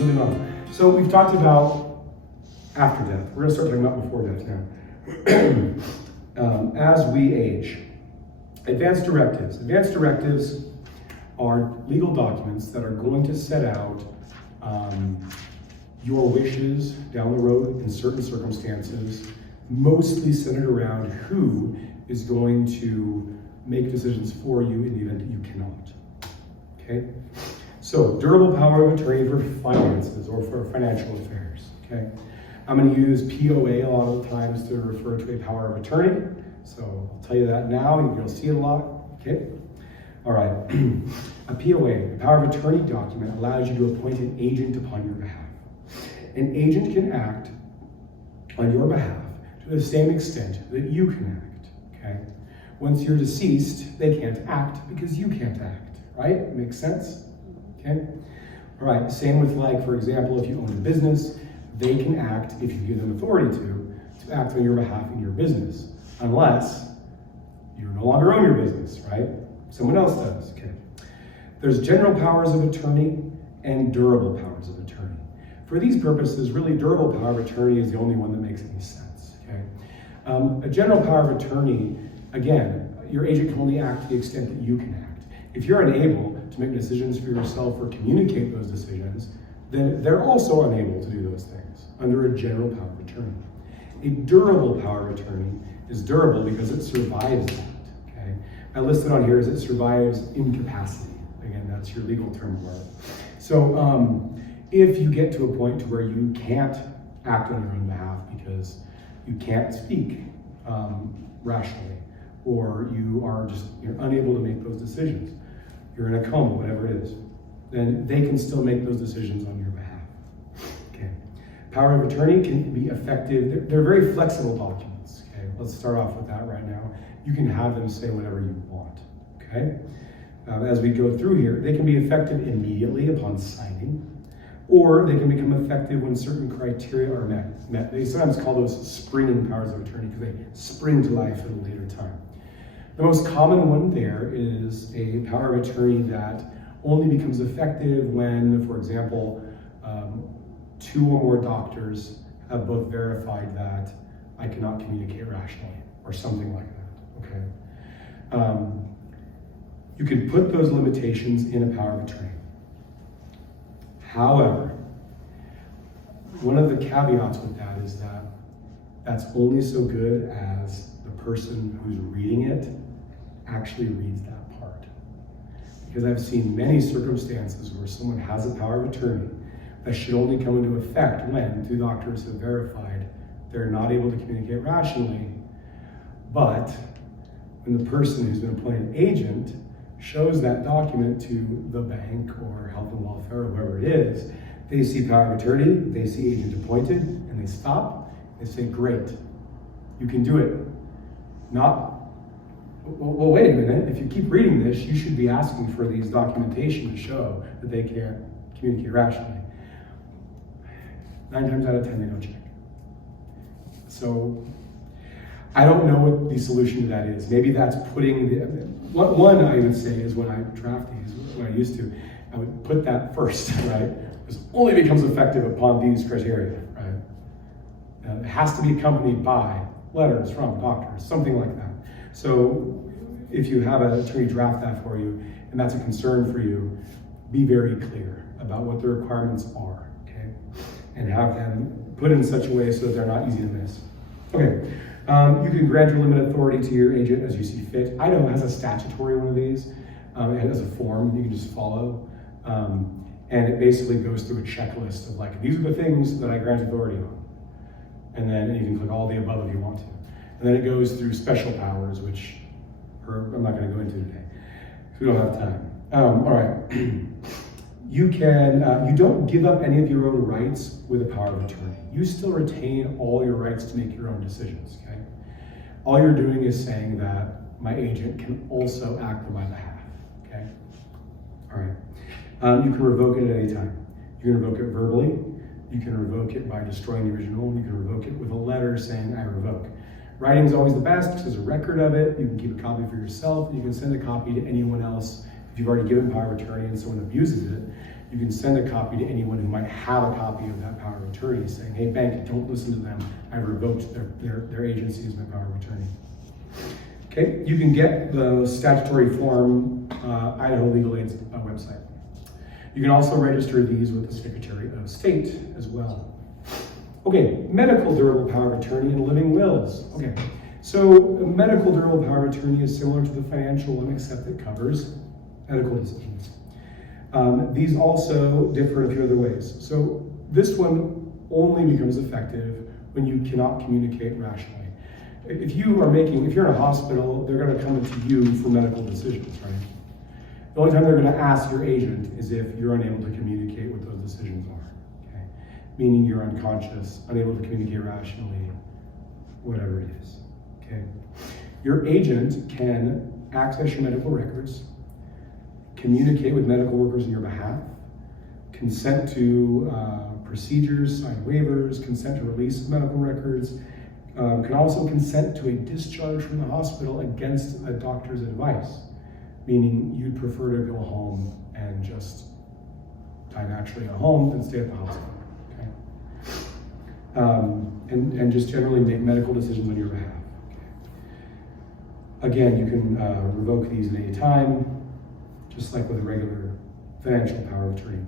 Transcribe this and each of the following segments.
moving on. So we've talked about after death. We're going to start talking about before death now. As we age. Advanced directives. Advanced directives are legal documents that are going to set out your wishes down the road in certain circumstances, mostly centered around who is going to make decisions for you in the event that you cannot. Okay? So, durable power of attorney for finances or for financial affairs. Okay? I'm going to use POA a lot of the times to refer to a power of attorney. So I'll tell you that now. You'll see it a lot. Okay? All right. A POA, a power of attorney document, allows you to appoint an agent upon your behalf. An agent can act on your behalf to the same extent that you can act. Okay? Once you're deceased, they can't act because you can't act. Right? Makes sense? Okay? All right. Same with, like, for example, if you own a business, they can act, if you give them authority to act on your behalf in your business. Unless you no longer own your business, right? Someone else does, okay? There's general powers of attorney and durable powers of attorney. For these purposes, really durable power of attorney is the only one that makes any sense, okay? A general power of attorney, again, your agent can only act to the extent that you can act. If you're unable to make decisions for yourself or communicate those decisions, then they're also unable to do those things under a general power of attorney. A durable power of attorney is durable because it survives that, okay? I listed on here as it survives incapacity. Again, that's your legal term for it. So if you get to a point to where you can't act on your own behalf because you can't speak rationally, or you're unable to make those decisions, you're in a coma, whatever it is, then they can still make those decisions on your behalf. Okay. Power of attorney can be effective. They're very flexible documents. Okay. Let's start off with that right now. You can have them say whatever you want. Okay. As we go through here, they can be effective immediately upon signing, or they can become effective when certain criteria are met. They sometimes call those springing powers of attorney because they spring to life at a later time. The most common one there is a power of attorney that only becomes effective when, for example, 2 or more doctors have both verified that I cannot communicate rationally, or something like that, okay? You can put those limitations in a power of attorney. However, one of the caveats with that is that that's only so good as the person who's reading it actually reads that part. Because I've seen many circumstances where someone has a power of attorney that should only come into effect when 2 doctors have verified they're not able to communicate rationally, but when the person who's been appointed agent shows that document to the bank or health and welfare or whoever it is, they see power of attorney, they see agent appointed, and they stop, they say, great, you can do it. Not, well, wait a minute, if you keep reading this, you should be asking for these documentation to show that they can't communicate rationally. 9 times out of 10, they don't check. So, I don't know what the solution to that is. Maybe that's putting one I would say is when I draft these, what I used to, I would put that first, right? This only becomes effective upon these criteria, right? It has to be accompanied by letters from doctors, something like that. So if you have an attorney draft that for you, and that's a concern for you, be very clear about what the requirements are, okay? And have them put in such a way so that they're not easy to miss. Okay. You can grant or limit authority to your agent as you see fit. Idaho has a statutory one of these. It has a form you can just follow. And it basically goes through a checklist of like, these are the things that I grant authority on. And then you can click all the above if you want to. And then it goes through special powers, which I'm not going to go into today, because we don't have time. All right. You don't give up any of your own rights with a power of attorney. You still retain all your rights to make your own decisions, okay? All you're doing is saying that my agent can also act on my behalf, okay? All right. You can revoke it at any time. You can revoke it verbally. You can revoke it by destroying the original. You can revoke it with a letter saying, I revoke. Writing is always the best because there's a record of it. You can keep a copy for yourself. You can send a copy to anyone else. If you've already given power of attorney and someone abuses it, You can send a copy to anyone who might have a copy of that power of attorney saying, hey, bank, don't listen to them. I've revoked their agency as my power of attorney. Okay, you can get the statutory form Idaho Legal Aid's website. You can also register these with the Secretary of State as well. Okay, medical durable power of attorney and living wills. Okay, so a medical durable power of attorney is similar to the financial one, except it covers medical decisions. These also differ in a few other ways. So this one only becomes effective when you cannot communicate rationally. If you're in a hospital, they're going to come to you for medical decisions, right? The only time they're going to ask your agent is if you're unable to communicate what those decisions are, okay? Meaning you're unconscious, unable to communicate rationally, whatever it is, okay? Your agent can access your medical records, communicate with medical workers on your behalf, consent to procedures, sign waivers, consent to release of medical records, can also consent to a discharge from the hospital against a doctor's advice, meaning you'd prefer to go home and just die naturally at home than stay at the hospital, okay? And just generally make medical decisions on your behalf. Okay? Again, you can revoke these at any time, just like with a regular financial power of attorney.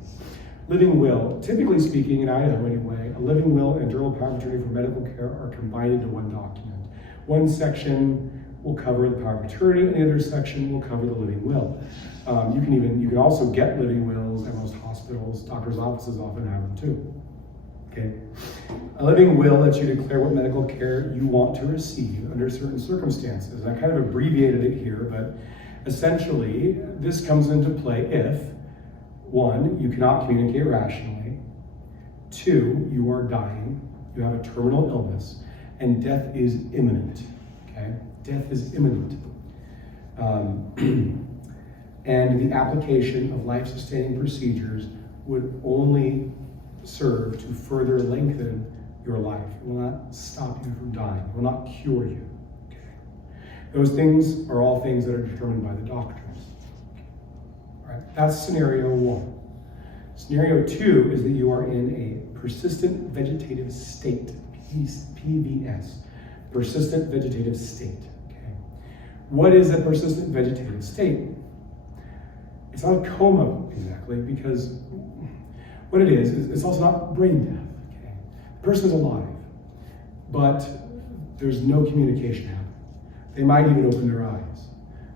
Living will, typically speaking, in Idaho anyway, a living will and durable power of attorney for medical care are combined into one document. One section will cover the power of attorney, and the other section will cover the living will. You can also get living wills at most hospitals. Doctors' offices often have them too. Okay. A living will lets you declare what medical care you want to receive under certain circumstances. I kind of abbreviated it here, but essentially this comes into play if 1, you cannot communicate rationally. 2, you are dying, you have a terminal illness, and death is imminent, okay? Death is imminent. And the application of life-sustaining procedures would only serve to further lengthen your life. It will not stop you from dying. It will not cure you, okay? Those things are all things that are determined by the doctors. Right, that's scenario 1. Scenario 2 is that you are in a persistent vegetative state, PVS, persistent vegetative state. Okay. What is a persistent vegetative state? It's not a coma exactly, because what it is it's also not brain death. Okay. The person is alive, but there's no communication happening. They might even open their eyes.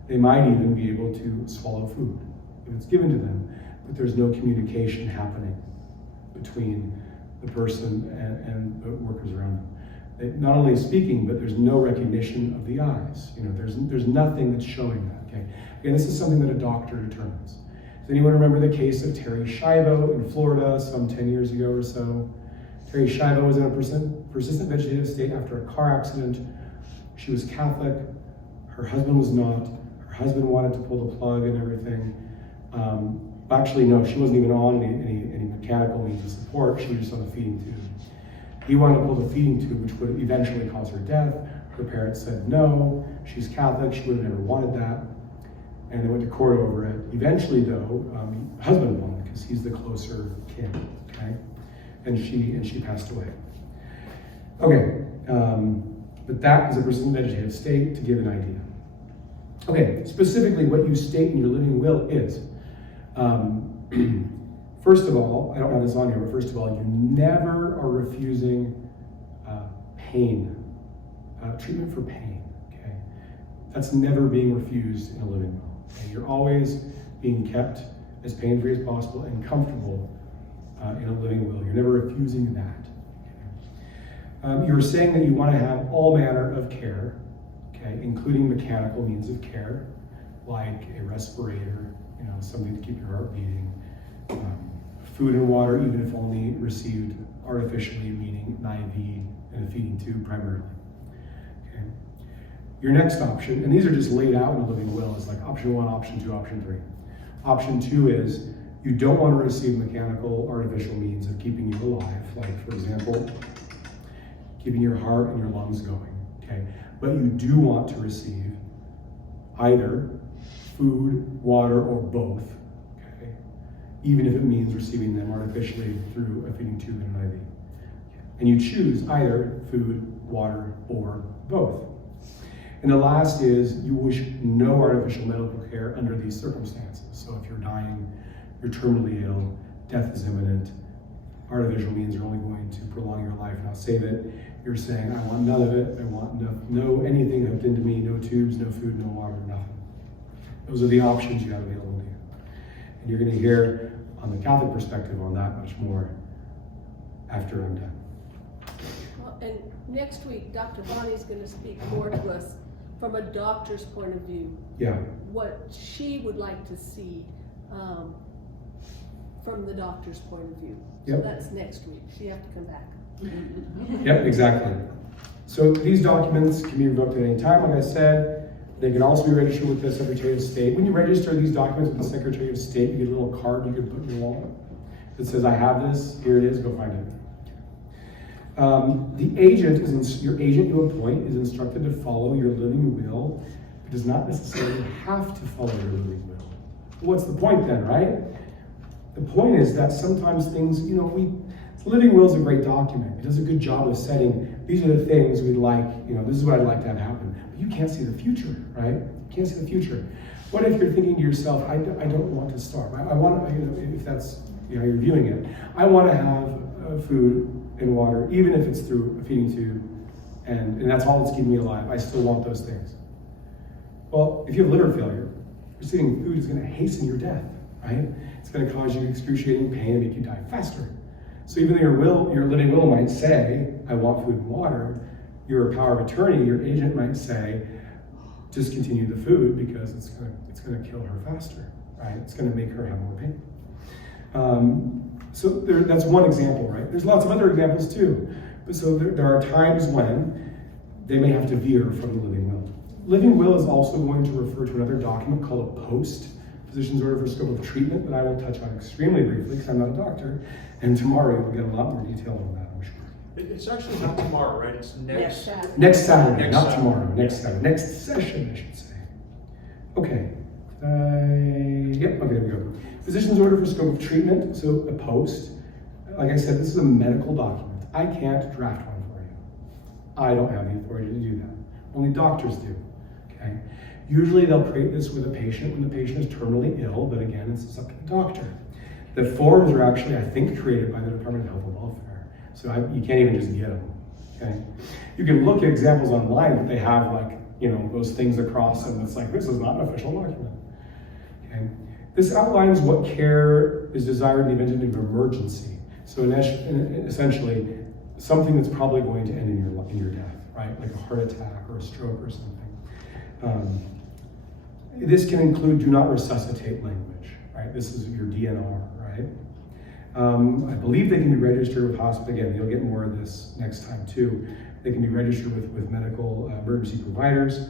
They might even be able to swallow food if it's given to them, but there's no communication happening between the person and the workers around them. They, not only speaking, but there's no recognition of the eyes. You know, there's nothing that's showing that. Okay, again, this is something that a doctor determines. Does anyone remember the case of Terry Schiavo in Florida some 10 years ago or so? Terry Schiavo was in a persistent vegetative state after a car accident. She was Catholic. Her husband was not. Her husband wanted to pull the plug and everything. Actually, no, she wasn't even on any mechanical means of support. She was just on a feeding tube. He wanted to pull the feeding tube, which would eventually cause her death. Her parents said no. She's Catholic. She would have never wanted that. And they went to court over it. Eventually, though, husband won because he's the closer kin. Okay, and she passed away. Okay, but that is a persistent vegetative state to give an idea. Okay, specifically, what you state in your living will is. First of all, I don't have this on here, but first of all, you never are refusing pain, treatment for pain, okay? That's never being refused in a living will. Okay? You're always being kept as pain-free as possible and comfortable in a living will. You're never refusing that. Okay? You're saying that you want to have all manner of care, okay, including mechanical means of care, like a respirator, you know, something to keep your heart beating, food and water, even if only received artificially, meaning an IV and a feeding tube primarily. Okay. Your next option, and these are just laid out in a living will, is like option 1, option 2, option 3. Option 2 is you don't want to receive mechanical, artificial means of keeping you alive, like, for example, keeping your heart and your lungs going. Okay, but you do want to receive either food, water, or both, okay? even if it means receiving them artificially through a feeding tube and an IV. And you choose either food, water, or both. And the last is you wish no artificial medical care under these circumstances. So if you're dying, you're terminally ill, death is imminent, artificial means are only going to prolong your life, not save it. You're saying, I want none of it. I want no anything hooked into me, no tubes, no food, no water, nothing. Those are the options you have available to you. And you're going to hear on the Catholic perspective on that much more after I'm done. Well, and next week, Dr. Bonnie's going to speak more to us from a doctor's point of view. Yeah. What she would like to see from the doctor's point of view. Yep. So that's next week. She has to come back. Yep, exactly. So these documents can be revoked at any time, like I said. They can also be registered with the Secretary of State. When you register these documents with the Secretary of State, you get a little card you can put in your wallet that says, I have this, here it is, go find it. The agent your agent you appoint is instructed to follow your living will, but does not necessarily have to follow your living will. What's the point then, right? The point is that sometimes things, the living will is a great document. It does a good job of setting, these are the things we'd like, this is what I'd like to have happen. But you can't see the future, right? You can't see the future. What if you're thinking to yourself, I don't want to starve. I want to, if that's how you're viewing it, I want to have food and water, even if it's through a feeding tube, and that's all that's keeping me alive. I still want those things. Well, if you have liver failure, receiving food is going to hasten your death, right? It's going to cause you excruciating pain and make you die faster. So even though your living will might say, I want food and water, your power of attorney, your agent might say, discontinue the food because it's going to kill her faster, right? It's going to make her have more pain. So that's one example, right? There's lots of other examples too. So there are times when they may have to veer from the living will. Living will is also going to refer to another document called a post, physician's order for scope of treatment, that I will touch on extremely briefly because I'm not a doctor. And tomorrow we'll get a lot more detail on that, I'm sure. It's actually not tomorrow, right? It's Next Saturday. Next Saturday, Next not Saturday. tomorrow, next Saturday. Next session, I should say. Okay. Yep, okay, there we go. Physician's order for scope of treatment, so a post. Like I said, this is a medical document. I can't draft one for you. I don't have the authority to do that. Only doctors do, okay? Usually they'll create this with a patient when the patient is terminally ill, but again, it's up to the doctor. The forms are actually, I think, created by the Department of Health and Welfare, so you can't even just get them, okay? You can look at examples online that they have those things across, and it's like, this is not an official document, okay? This outlines what care is desired in the event of an emergency. So essentially, something that's probably going to end in your death, right? Like a heart attack or a stroke or something. This can include do not resuscitate language, right? This is your DNR, right? I believe they can be registered with hospital. Again, you'll get more of this next time too. They can be registered with medical emergency providers.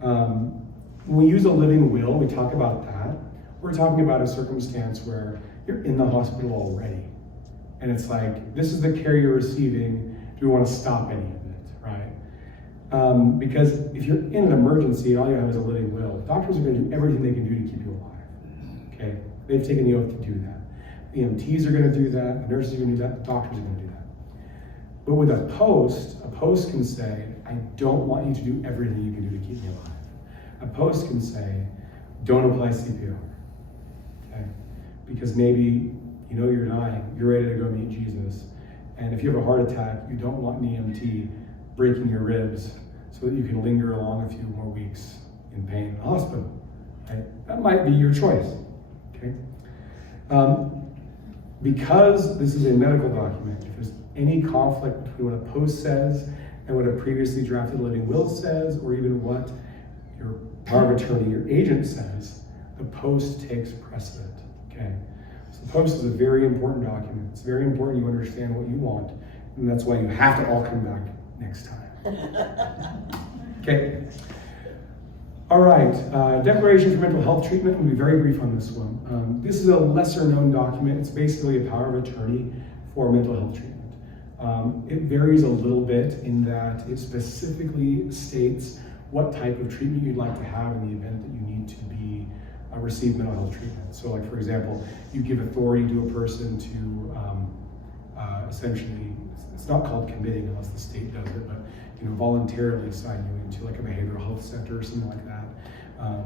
When we use a living will, we talk about that. We're talking about a circumstance where you're in the hospital already. And it's like, this is the care you're receiving. Do we want to stop any of it, right? Because if you're in an emergency and all you have is a living will, doctors are going to do everything they can do to keep you alive, okay? They've taken the oath to do that. EMTs are going to do that, the nurses are going to do that, the doctors are going to do that. But with a post can say, I don't want you to do everything you can do to keep me alive. A post can say, don't apply CPR, okay? Because maybe you're dying, you're ready to go meet Jesus, and if you have a heart attack, you don't want an EMT breaking your ribs so that you can linger along a few more weeks in pain in the hospital, right? That might be your choice, okay? Because this is a medical document, if there's any conflict between what a post says and what a previously drafted living will says, or even what your power of attorney, your agent says, the post takes precedent, okay? So the post is a very important document. It's very important you understand what you want, and that's why you have to all come back next time. Okay. All right, Declaration for Mental Health Treatment. We'll be very brief on this one. This is a lesser known document. It's basically a power of attorney for mental health treatment. It varies a little bit in that it specifically states what type of treatment you'd like to have in the event that you need to be receive mental health treatment. So like, for example, you give authority to a person to essentially, it's not called committing unless the state does it, but voluntarily sign you into like a behavioral health center or something like that.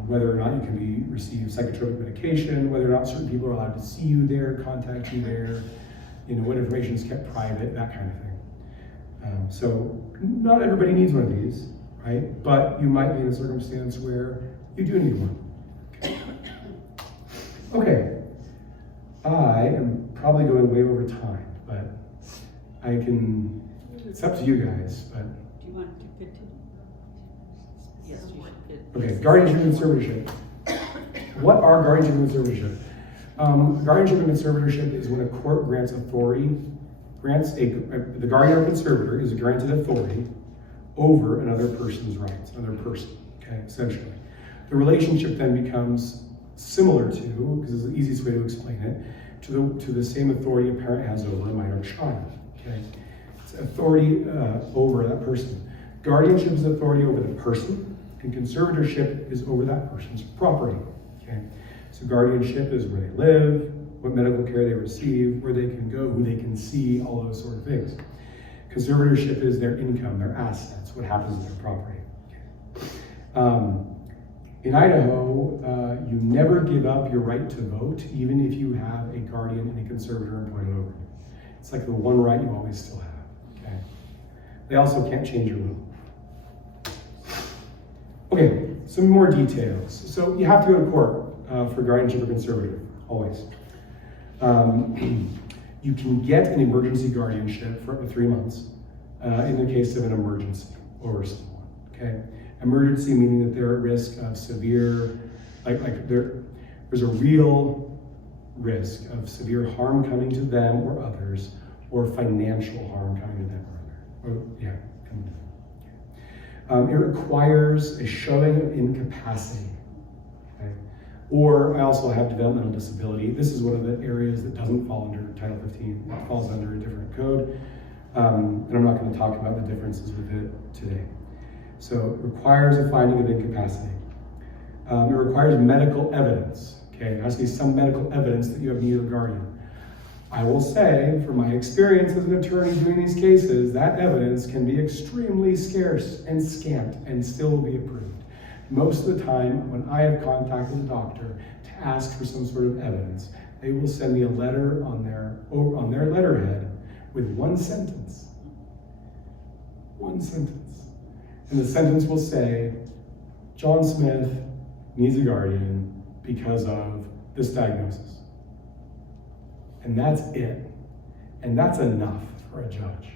Whether or not you can receive psychotropic medication, whether or not certain people are allowed to see you there, contact you there, what information is kept private, that kind of thing. So not everybody needs one of these, right? But you might be in a circumstance where you do need one. Okay, I am probably going way over time, but I can, it's up to you guys, but. Do you want to continue? Yes, you should. Okay, guardianship and conservatorship. What are guardianship and conservatorship? Guardianship and conservatorship is when a court grants authority, the guardian or conservator is granted authority over another person's rights, another person, okay, essentially. The relationship then becomes similar to, because it's the easiest way to explain it, to the same authority a parent has over a minor child, okay? It's authority over that person. Guardianship is authority over the person, and conservatorship is over that person's property, okay? So guardianship is where they live, what medical care they receive, where they can go, who they can see, all those sort of things. Conservatorship is their income, their assets, what happens to their property. Okay. In Idaho, you never give up your right to vote, even if you have a guardian and a conservator appointed over you. It's like the one right you always still have, okay? They also can't change your will. Okay, some more details. So you have to go to court for guardianship or conservator, always. You can get an emergency guardianship for up to 3 months in the case of an emergency over someone, okay? Emergency meaning that they're at risk of severe, there's a real risk of severe harm coming to them or others, or financial harm coming to them or others. Coming to them. It requires a showing of incapacity. Okay? Or I also have developmental disability. This is one of the areas that doesn't fall under Title 15. It falls under a different code. And I'm not going to talk about the differences with it today. So it requires a finding of incapacity. It requires medical evidence. Okay, there has to be some medical evidence that you have need of a guardian. I will say, from my experience as an attorney doing these cases, that evidence can be extremely scarce and scant and still be approved. Most of the time, when I have contacted a doctor to ask for some sort of evidence, they will send me a letter on their letterhead with one sentence. One sentence. And the sentence will say, John Smith needs a guardian because of this diagnosis. And that's it. And that's enough for a judge.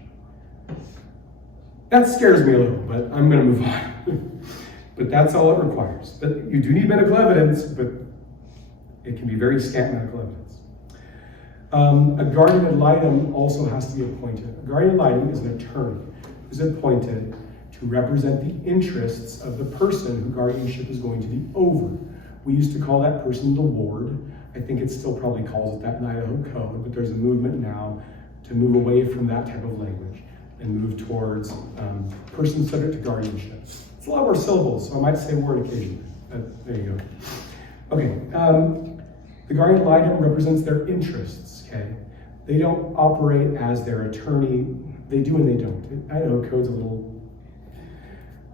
That scares me a little, but I'm going to move on. But that's all it requires. But you do need medical evidence, but it can be very scant medical evidence. A guardian ad litem also has to be appointed. A guardian ad litem is an attorney who's appointed to represent the interests of the person who guardianship is going to be over. We used to call that person the ward. I think it still probably calls it that in Idaho code, but there's a movement now to move away from that type of language and move towards person subject to guardianship. It's a lot more syllables, so I might say word occasionally. There you go. Okay, the guardian ad litem represents their interests, okay? They don't operate as their attorney. They do and they don't. Idaho code's a little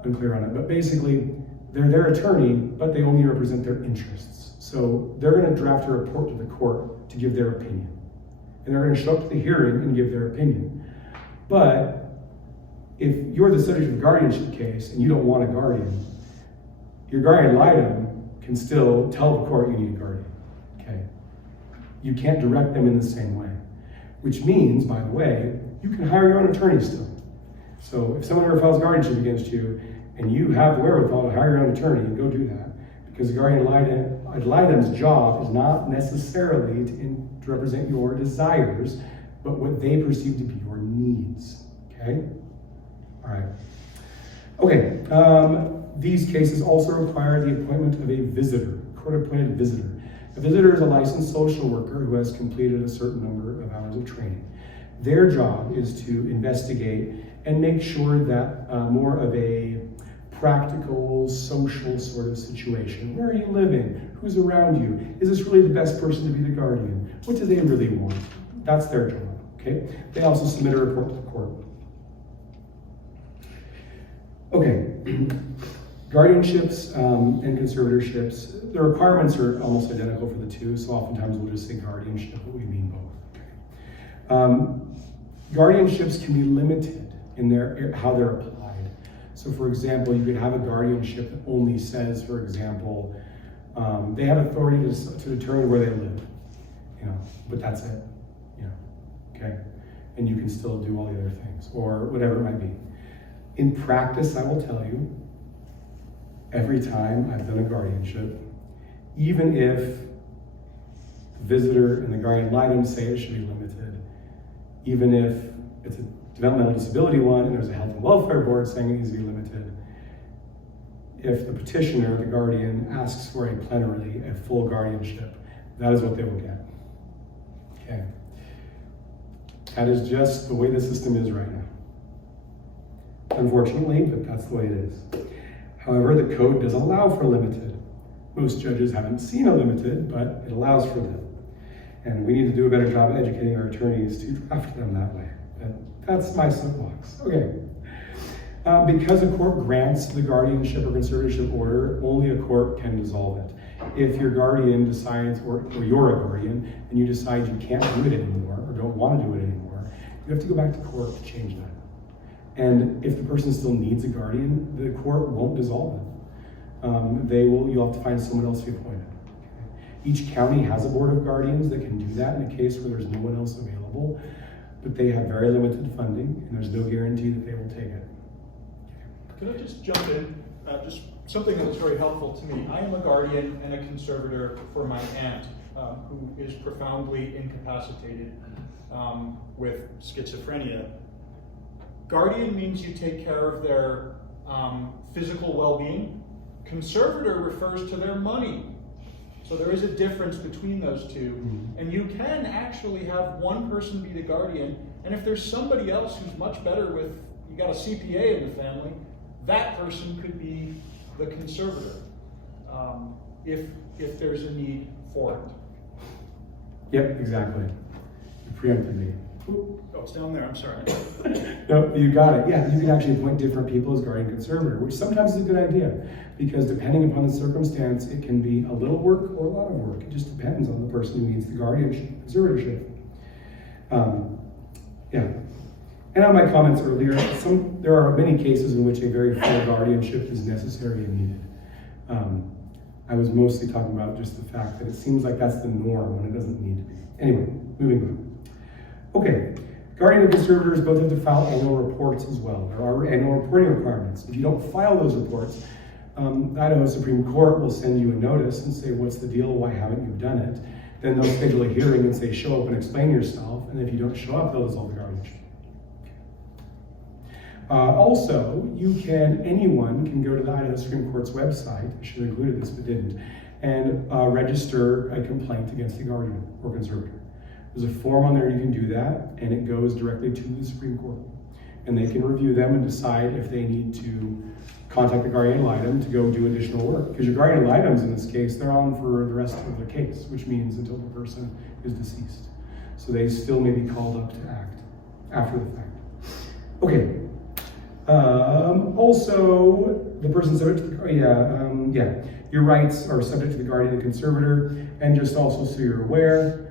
unclear on it, but basically, they're their attorney, but they only represent their interests. So they're going to draft a report to the court to give their opinion. And they're going to show up to the hearing and give their opinion. But if you're the subject of a guardianship case and you don't want a guardian, your guardian ad litem can still tell the court you need a guardian. Okay? You can't direct them in the same way. Which means, by the way, you can hire your own attorney still. So if someone ever files guardianship against you and you have the wherewithal to hire your own attorney, go do that. Because the guardian ad litem's job is not necessarily to represent your desires, but what they perceive to be your needs. Okay? All right. Okay. These cases also require the appointment of a visitor, court-appointed visitor. A visitor is a licensed social worker who has completed a certain number of hours of training. Their job is to investigate and make sure that more of a practical, social sort of situation. Where are you living? Who's around you? Is this really the best person to be the guardian? What do they really want? That's their job, okay? They also submit a report to the court. Okay, guardianships and conservatorships, the requirements are almost identical for the two, so oftentimes we'll just say guardianship, but we mean both. Guardianships can be limited in how they're applied. So for example, you could have a guardianship that only says, for example, they have authority to determine where they live, but that's it, okay? And you can still do all the other things, or whatever it might be. In practice, I will tell you, every time I've done a guardianship, even if the visitor and the guardian ad litem say it should be limited, even if it's a developmental disability one and there's a health and welfare board saying it needs to be limited, if the petitioner, the guardian, asks for a plenary, a full guardianship, that is what they will get. Okay. That is just the way the system is right now. Unfortunately, but that's the way it is. However, the code does allow for limited. Most judges haven't seen a limited, but it allows for them. And we need to do a better job educating our attorneys to draft them that way. That's my soapbox. Okay. Because a court grants the guardianship or conservatorship order, only a court can dissolve it. If your guardian decides, or you're a guardian, and you decide you can't do it anymore, or don't want to do it anymore, you have to go back to court to change that. And if the person still needs a guardian, the court won't dissolve it. You'll have to find someone else to be appointed. Okay. Each county has a board of guardians that can do that in a case where there's no one else available, but they have very limited funding, and there's no guarantee that they will take it. Could I just jump in? Just something that was very helpful to me. I am a guardian and a conservator for my aunt, who is profoundly incapacitated with schizophrenia. Guardian means you take care of their physical well-being. Conservator refers to their money. So there is a difference between those two. Mm-hmm. And you can actually have one person be the guardian, and if there's somebody else who's much better with, you got a CPA in the family, that person could be the conservator, if there's a need for it. Yep, exactly. You preempted me. Oh, it's down there, I'm sorry. No, you got it. Yeah, you can actually appoint different people as guardian conservator, which sometimes is a good idea, because depending upon the circumstance, it can be a little work or a lot of work. It just depends on the person who needs the guardianship, conservatorship. Yeah. And on my comments earlier, there are many cases in which a very full guardianship is necessary and needed. I was mostly talking about just the fact that it seems like that's the norm when it doesn't need to be. Anyway, moving on. Okay, guardian and conservators both have to file annual reports as well. There are annual reporting requirements. If you don't file those reports, the Idaho Supreme Court will send you a notice and say, what's the deal, why haven't you done it? Then they'll schedule a hearing and say, show up and explain yourself, and if you don't show up, they'll dissolve the guardianship. Also, anyone can go to the Idaho Supreme Court's website, I should have included this but didn't, and register a complaint against the guardian or conservator. There's a form on there, you can do that, and it goes directly to the Supreme Court. And they can review them and decide if they need to contact the guardian ad litem to go do additional work. Because your guardian ad litems in this case, they're on for the rest of the case, which means until the person is deceased. So they still may be called up to act after the fact. Okay. Also, the person subject to the, your rights are subject to the guardian and conservator, and just also so you're aware,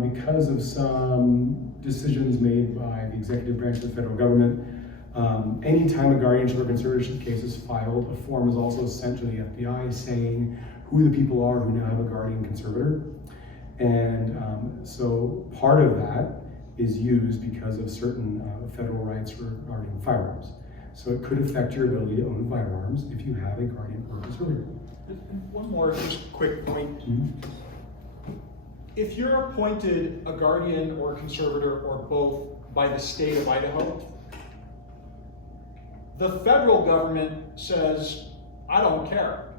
because of some decisions made by the executive branch of the federal government, anytime a guardianship or conservatorship case is filed, a form is also sent to the FBI saying who the people are who now have a guardian conservator. And so part of that is used because of certain federal rights regarding firearms. So it could affect your ability to own firearms if you have a guardian or conservator. One more just quick point. Mm-hmm. If you're appointed a guardian or conservator or both by the state of Idaho, the federal government says, I don't care.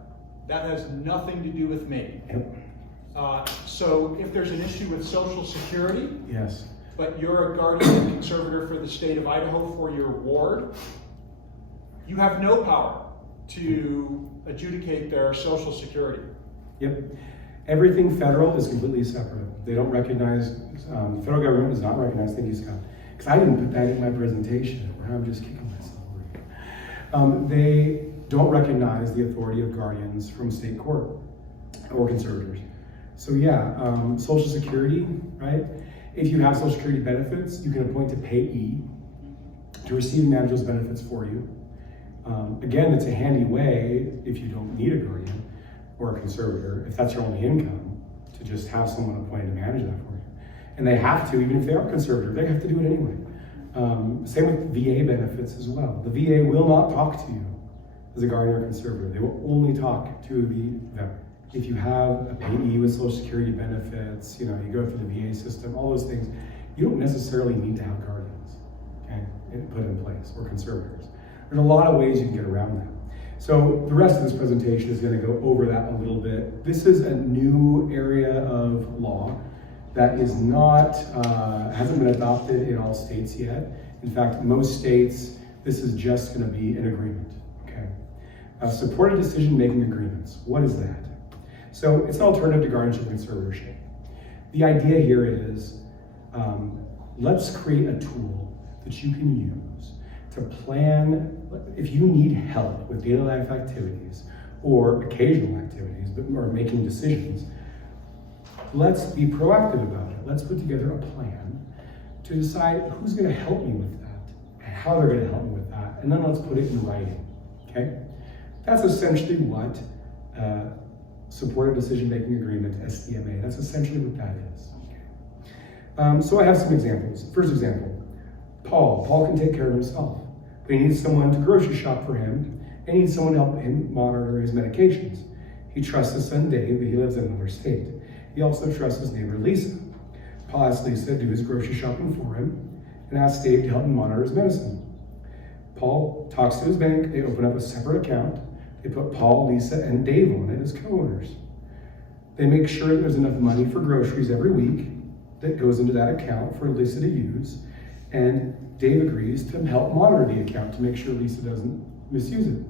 That has nothing to do with me. Yep. So if there's an issue with Social Security, yes, but you're a guardian and conservator for the state of Idaho for your ward, you have no power. to adjudicate their Social Security? Yep. Everything federal is completely separate. They don't recognize, the federal government does not recognize, thank you, Scott, because I didn't put that in my presentation. I'm just kicking myself over here. They don't recognize the authority of guardians from state court or conservators. So yeah, Social Security, right? If you have Social Security benefits, you can appoint a payee to receive and manage those benefits for you. Again, it's a handy way if you don't need a guardian or a conservator, if that's your only income, to just have someone appointed to manage that for you. And they have to, even if they are conservative, they have to do it anyway. Same with VA benefits as well. The VA will not talk to you as a guardian or conservator. They will only talk to the veteran. If you have a payee with Social Security benefits, you go through the VA system, all those things, you don't necessarily need to have guardians, okay, and put in place, or conservators. There's a lot of ways you can get around that. So the rest of this presentation is going to go over that a little bit. This is a new area of law that is not, hasn't been adopted in all states yet. In fact, most states, this is just going to be an agreement, okay? Supported decision-making agreements, what is that? So it's an alternative to guardianship and conservatorship. The idea here is, let's create a tool that you can use to plan, if you need help with daily life activities or occasional activities, or making decisions, let's be proactive about it. Let's put together a plan to decide who's going to help me with that and how they're going to help me with that, and then let's put it in writing, okay? That's essentially what Supported Decision-Making Agreement, SDMA, that's essentially what that is. Okay. So I have some examples. First example, Paul can take care of himself, but he needs someone to grocery shop for him, and he needs someone to help him monitor his medications. He trusts his son Dave, but he lives in another state. He also trusts his neighbor Lisa. Paul asks Lisa to do his grocery shopping for him, and asks Dave to help him monitor his medicine. Paul talks to his bank, they open up a separate account, they put Paul, Lisa, and Dave on it as co-owners. They make sure there's enough money for groceries every week that goes into that account for Lisa to use, and Dave agrees to help monitor the account to make sure Lisa doesn't misuse it.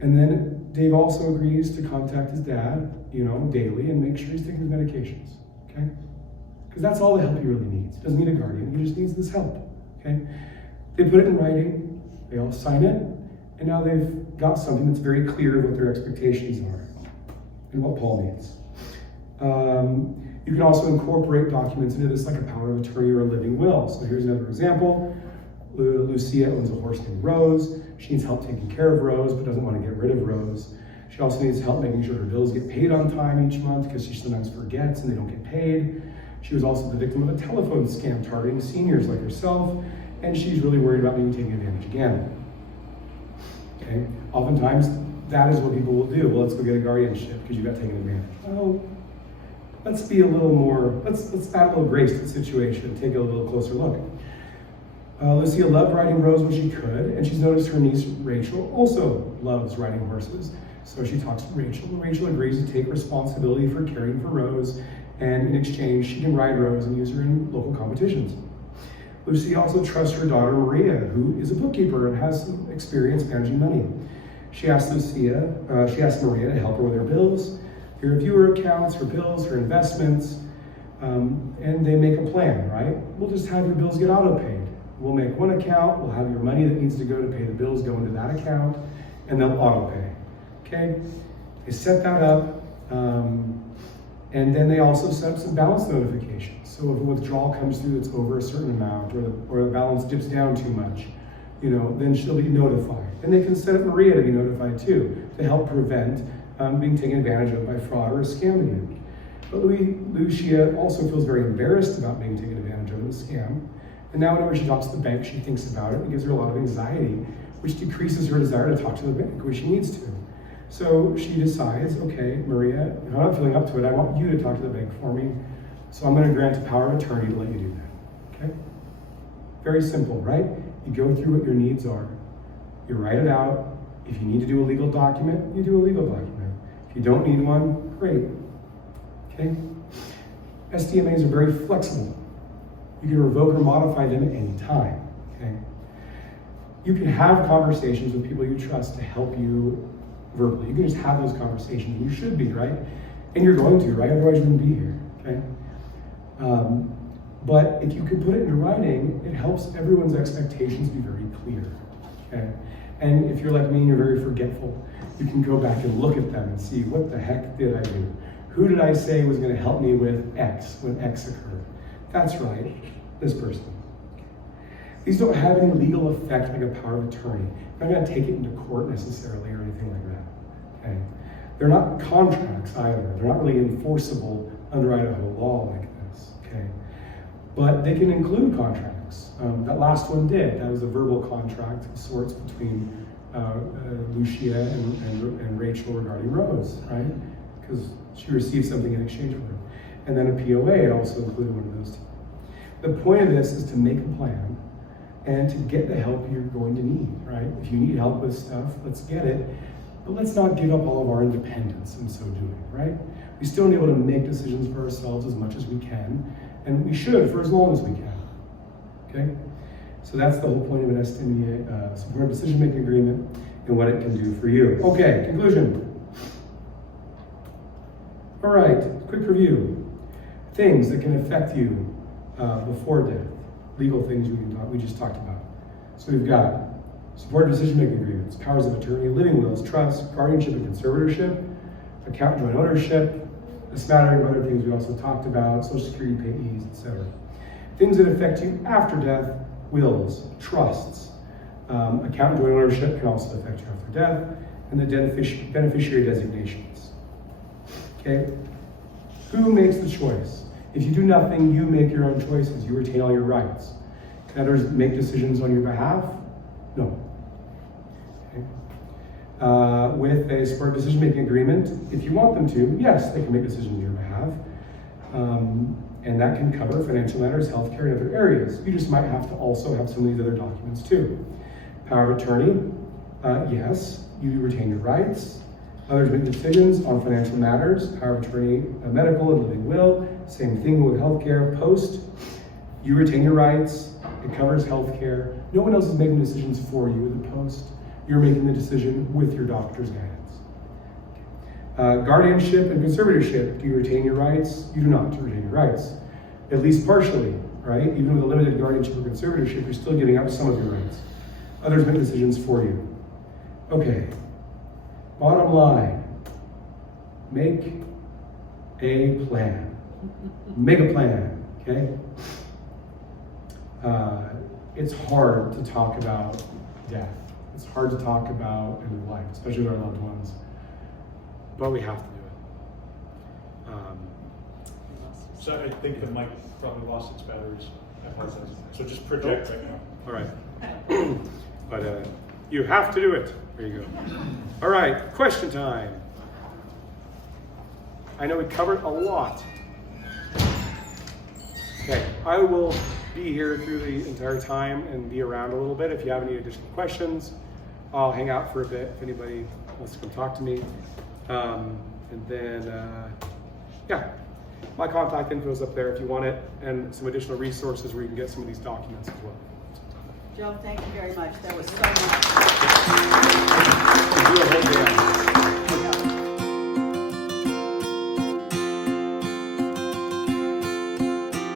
And then Dave also agrees to contact his dad, daily and make sure he's taking his medications, okay? Because that's all the help he really needs. He doesn't need a guardian, he just needs this help, okay? They put it in writing, they all sign it, and now they've got something that's very clear of what their expectations are and what Paul needs. You can also incorporate documents into this like a power of attorney or a living will. So here's another example. Lucia owns a horse named Rose. She needs help taking care of Rose, but doesn't want to get rid of Rose. She also needs help making sure her bills get paid on time each month because she sometimes forgets and they don't get paid. She was also the victim of a telephone scam targeting seniors like herself, and she's really worried about being taken advantage again. Okay? Oftentimes, that is what people will do. Well, let's go get a guardianship because you got taken advantage. Well, let's be a little more, let's add a little grace to the situation and take a little closer look. Lucia loved riding Rose when she could, and she's noticed her niece Rachel also loves riding horses. So she talks to Rachel, and Rachel agrees to take responsibility for caring for Rose, and in exchange, she can ride Rose and use her in local competitions. Lucy also trusts her daughter Maria, who is a bookkeeper and has some experience managing money. She asked Maria to help her with her bills, to review her accounts, her bills, her investments, and they make a plan, right? We'll just have your bills get auto-paid. We'll make one account, we'll have your money that needs to go to pay the bills go into that account, and they'll auto-pay, okay? They set that up, and then they also set up some balance notifications. So if a withdrawal comes through that's over a certain amount, or the balance dips down too much, then she'll be notified. And they can set up Maria to be notified too, to help prevent being taken advantage of by fraud or scamming. But Lucia also feels very embarrassed about being taken advantage of in the scam. And now whenever she talks to the bank, she thinks about it and gives her a lot of anxiety, which decreases her desire to talk to the bank, which she needs to. So she decides, okay, Maria, if I'm not feeling up to it, I want you to talk to the bank for me. So I'm going to grant a power of attorney to let you do that, okay? Very simple, right? You go through what your needs are. You write it out. If you need to do a legal document, you do a legal document. If you don't need one, great, okay? SDMAs are very flexible. You can revoke or modify them at any time, okay? You can have conversations with people you trust to help you verbally. You can just have those conversations. You should be, right? And you're going to, right? Otherwise you wouldn't be here, okay? But if you can put it into writing, it helps everyone's expectations be very clear, okay? And if you're like me and you're very forgetful, you can go back and look at them and see, what the heck did I do? Who did I say was going to help me with X when X occurred? That's right, this person. These don't have any legal effect like a power of attorney. You're not going to take it into court necessarily or anything like that, okay? They're not contracts either. They're not really enforceable under Idaho law like this, okay? But they can include contracts. That last one did. That was a verbal contract of sorts between Lucia and Rachel regarding Rose, right? Because she received something in exchange for it. And then a POA also included one of those two. The point of this is to make a plan and to get the help you're going to need, right? If you need help with stuff, let's get it. But let's not give up all of our independence in so doing, right? We still need to be able to make decisions for ourselves as much as we can, and we should for as long as we can, okay? So that's the whole point of an STEMIA supportive decision-making agreement and what it can do for you. Okay, conclusion. All right, quick review. Things that can affect you before death. Legal things we just talked about. So we've got supportive decision-making agreements, powers of attorney, living wills, trust, guardianship and conservatorship, account joint ownership, a smattering of other things we also talked about, Social Security payees, etc. Things that affect you after death, wills, trusts. Account joint ownership can also affect you after death, and the beneficiary designations. Okay? Who makes the choice? If you do nothing, you make your own choices. You retain all your rights. Can others make decisions on your behalf? No. Okay. With a supportive decision-making agreement, if you want them to, yes, they can make decisions on your behalf. And that can cover financial matters, healthcare, and other areas. You just might have to also have some of these other documents too. Power of attorney, yes, you retain your rights. Others make decisions on financial matters. Power of attorney, medical and living will. Same thing with healthcare. Post, you retain your rights. It covers healthcare. No one else is making decisions for you with the post. You're making the decision with your doctor's guidance. Guardianship and conservatorship. Do you retain your rights? You do not retain your rights. At least partially, right? Even with a limited guardianship or conservatorship, you're still giving up some of your rights. Others make decisions for you. Okay. Bottom line, make a plan. Make a plan, okay? It's hard to talk about death. It's hard to talk about end of life, especially with our loved ones. But we have to do it. So I think the mic probably lost its batteries. I apologize. So just project right now. All right. But you have to do it. There you go. All right, question time. I know we covered a lot. Okay, I will be here through the entire time and be around a little bit. If you have any additional questions, I'll hang out for a bit if anybody wants to come talk to me. And then, yeah, my contact info is up there if you want it, and some additional resources where you can get some of these documents as well. Joe, thank you very much. That was so much. Do a whole day.